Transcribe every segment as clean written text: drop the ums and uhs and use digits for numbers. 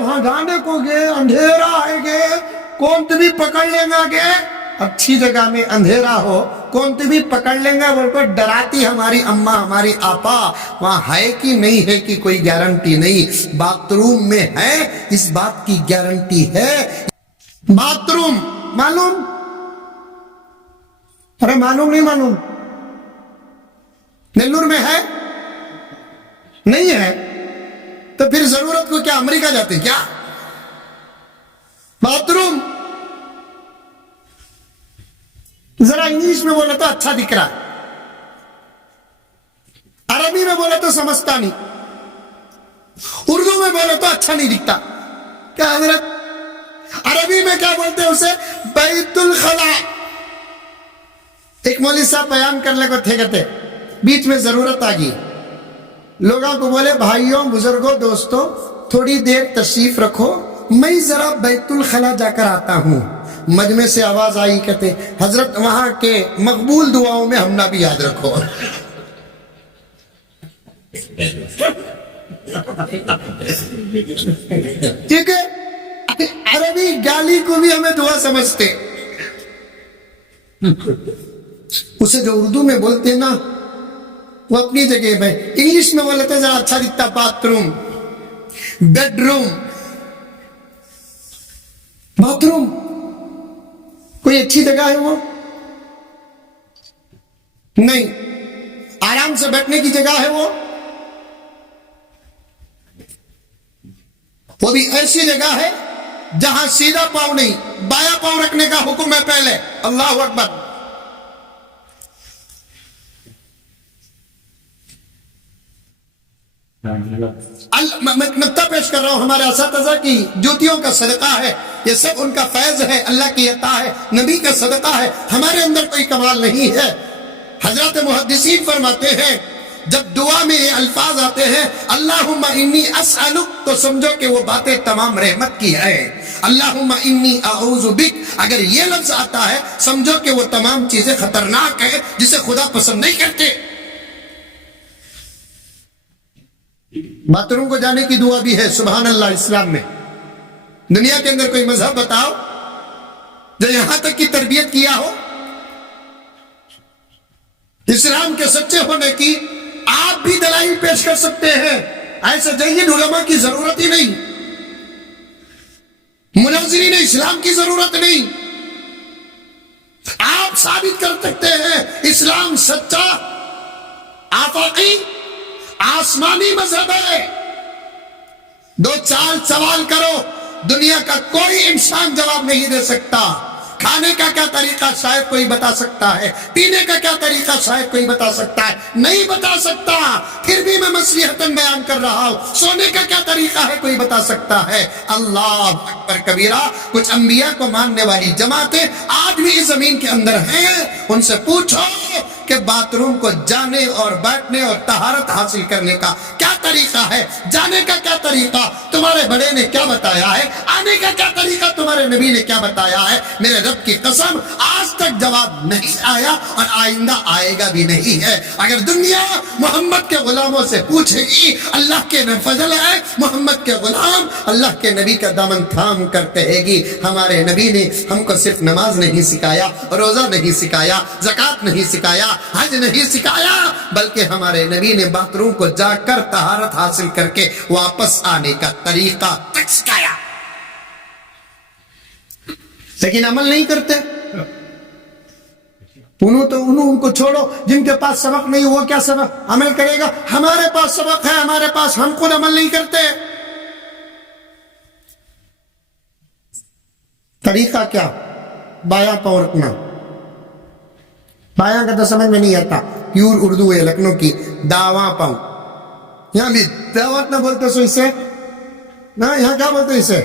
वहां जाने को गए, अंधेरा है गए, कौन तुम्हें पकड़ लेगा गए। अच्छी जगह में अंधेरा हो, कौन तुम्हें पकड़ लेगा बोलकर डराती हमारी अम्मा, हमारी आपा। वहां है कि नहीं है कि कोई गारंटी नहीं, बाथरूम में है इस बात की गारंटी है। बाथरूम मालूम? अरे मालूम नहीं मालूम? नेल्लूर में है? नहीं है तो फिर जरूरत को क्या अमेरिका जाते क्या? बाथरूम जरा इंग्लिश में बोले तो अच्छा दिख रहा है, अरबी में बोले तो समझता नहीं, उर्दू में बोले तो अच्छा नहीं दिखता। क्या हजरत अरबी में क्या बोलते हैं उसे? बैतुल खला। एक मौलवी साहब बयान करने को थे, कहते बीच में जरूरत आ गई, लोगों को बोले भाइयों बुजुर्गों दोस्तों थोड़ी देर तशरीफ रखो, मैं जरा बैतुल खला जाकर आता हूं। मजमे से आवाज आई, कहते हजरत वहां के मकबूल दुआओं में हम ना भी याद रखो। ठीक है, अरबी गाली को भी हमें दुआ समझते, उसे जो उर्दू में बोलते ना वो अपनी जगह में, इंग्लिश में बोले तो जरा अच्छा दिखता, बाथरूम, बेडरूम। बाथरूम कोई अच्छी जगह है वो? नहीं। आराम से बैठने की जगह है वो भी ऐसी जगह है जहां सीधा पांव नहीं बाया पांव रखने का हुक्म है पहले। अल्लाह अकबर। नुक्ता पेश कर रहा हूं, हमारे असातिज़ा की जूतियों का सदका है, ये सब उनका फैज है, अल्लाह की अता है, नबी का सदका है, हमारे अंदर कोई कमाल नहीं है। हजरत मुहद्दिसीन फरमाते हैं जब दुआ में ये अल्फाज आते हैं अल्लाहुम्मा इन्नी अस्अलुक, तो समझो कि वो बातें तमाम रहमत की है। अल्लाहुम्मा इन्नी अऊज़ु बिक, अगर ये लफ्ज आता है समझो कि वो तमाम चीजें खतरनाक है जिसे खुदा पसंद नहीं करते। बाथरूम को जाने की दुआ भी है सुभान अल्लाह इस्लाम में। दुनिया के अंदर कोई मजहब बताओ जो यहां तक की तरबियत किया हो इस्लाम के सच्चे होने की। आप भी दलाइल पेश कर सकते हैं, ऐसे जय्यद उलमा की जरूरत ही नहीं, मुनाज़िरीन इस्लाम की जरूरत नहीं। आप साबित कर सकते हैं इस्लाम सच्चा आफाकी आसमानी मजहब है। दो चार सवाल करो, दुनिया का कोई इंसान जवाब नहीं दे सकता। खाने का क्या तरीका शायद कोई बता सकता है, पीने का क्या तरीका शायद कोई बता सकता है, नहीं बता सकता। फिर भी मैं मसलिहतन बयान कर रहा हूं, सोने का क्या तरीका है कोई बता सकता है। अल्लाह अकबर कबीरा। कुछ अंबिया को मानने वाली जमातें आज भी इस जमीन के अंदर हैं, उनसे पूछो कि बाथरूम को जाने और बैठने और तहारत हासिल करने का क्या तरीका है, जाने का क्या तरीका तुम्हारे बड़े ने क्या बताया है, आने का क्या तरीका तुम्हारे नबी ने क्या बताया है। मेरे रब की कसम आज तक जवाब नहीं आया और आइंदा आएगा भी नहीं है। अगर दुनिया मोहम्मद के गुलामों से पूछेगी, अल्लाह के फजल है मोहम्मद के गुलाम अल्लाह के नबी का दामन थाम कर कहेगी हमारे नबी ने हमको सिर्फ नमाज नहीं सिखाया, रोजा नहीं सिखाया, ज़कात नहीं सिखाया, हज नहीं सिखाया, बल्कि हमारे नबी ने बाथरूम को जाकर तहारत हासिल करके वापस आने का तरीका तक सिखाया। लेकिन अमल नहीं करते। उनको छोड़ो, जिनके पास सबक नहीं वो क्या सबक अमल करेगा। हमारे पास सबक है, हमारे पास, हम खुद अमल नहीं करते। तरीका क्या? बाया पांव रखना। बाया का तो समझ में नहीं आता, प्यूर उर्दू है लखनऊ की, दावा पांव। यहां भी दावत ना बोलते सो इसे ना, यहां क्या बोलते इसे?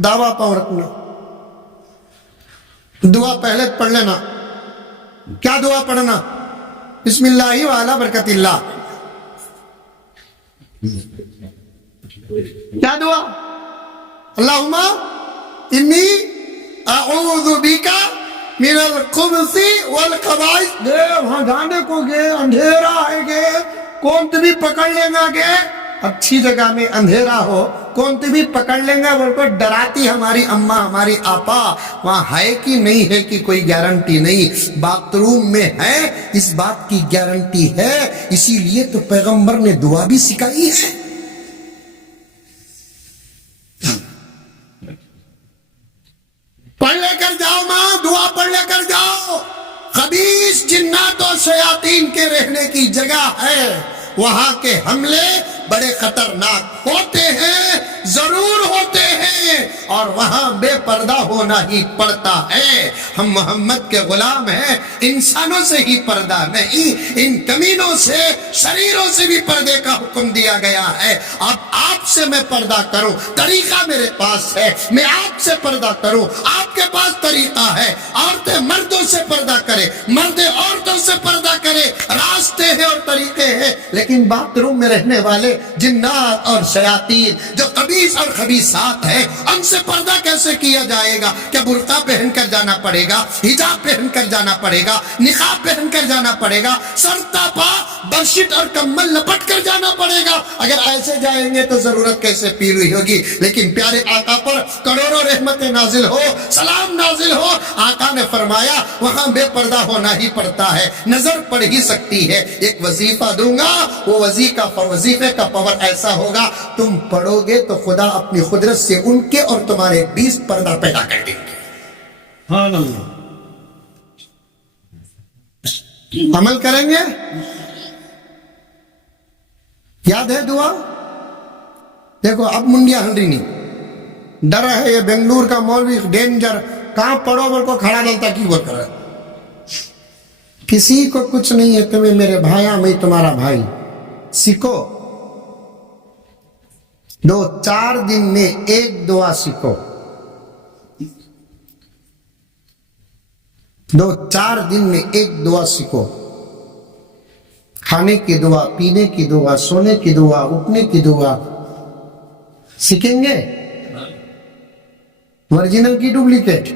दावा पांव रखना। दुआ पहले पढ़ लेना। क्या दुआ पढ़ना? बिस्मिल्लाहि व अला बरकतिल्लाह। क्या दुआ? अल्लाहुम्मा इन्नी अऊज़ु बिका मिनल खुबसी वल खबाइस। वहां जाने को गए, अंधेरा है गए, कौन तुम्हें पकड़ लेगा गए। अच्छी जगह में अंधेरा हो, کون بھی پکڑ لیں گے بول کو ڈراتی ہماری اماں ہماری آپا وہاں ہے کہ نہیں ہے کہ کوئی گارنٹی نہیں، باتھ روم میں ہے اس بات کی گارنٹی ہے، اسی لیے تو پیغمبر نے دعا بھی سکھائی ہے۔ پڑھ لے کر جاؤ ماں، دعا پڑھ لے کر جاؤ۔ خبیث جنات و شیاطین کے رہنے کی جگہ ہے، وہاں کے حملے بڑے خطرناک ہوتے ہیں، ضرور ہوتے ہیں، اور وہاں بے پردہ ہونا ہی پڑتا ہے۔ ہم محمد کے غلام ہیں، انسانوں سے ہی پردہ نہیں، ان کمینوں سے شریروں سے بھی پردے کا حکم دیا گیا ہے۔ اب آپ سے میں پردہ کروں، طریقہ میرے پاس ہے، میں آپ سے پردہ کروں، آپ کے پاس طریقہ ہے۔ عورتیں مردوں سے پردہ کرے، مرد عورتوں سے پردہ کرے، راستے ہیں اور طریقے ہیں، لیکن باتھ روم میں رہنے والے جنات اور شیاطین جو خبیث اور خبیثات ہیں ان سے پردہ کیسے کیا جائے گا؟ کیا برقع پہن کر جانا پڑے گا، حجاب پہن کر جانا پڑے گا، نقاب پہن کر جانا پڑے گا، سر تاپا برشٹ اور کمل لپٹ کر جانا پڑے گا؟ اگر ایسے جائیں گے تو ضرورت کیسے پوری ہوگی؟ لیکن پیارے آقا پر کروڑوں رحمتیں نازل ہو، سلام نازل ہو، آقا نے فرمایا وہاں بے پردہ ہونا ہی پڑتا ہے، نظر پڑ ہی سکتی ہے۔ ایک وظیفہ دوں گا، وہ وظیفے کا پاور ایسا ہوگا تم پڑھو گے تو خدا اپنی قدرت سے ان کے اور تمہارے 20 پردہ پیدا کر دیں گے۔ سبحان اللہ۔ عمل کریں گے؟ یاد ہے دعا؟ دیکھو اب منڈیا ہنڈی نہیں، ڈر ہے یہ بنگلور کا مولوی ڈینجر، کہاں پڑھو بول کو کھڑا ڈالتا کی بول کر رہا ہے، کسی کو کچھ نہیں ہے، تمہیں میرے بھائیاں میں تمہارا بھائی، سیکھو 2-4 دن میں ایک دعا سیکھو، 2-4 دن میں ایک دعا سیکھو، کھانے کی دعا، پینے کی دعا، سونے کی دعا، اٹھنے کی دعا سیکھیں گے، ورجنل کی ڈپلیکیٹ؟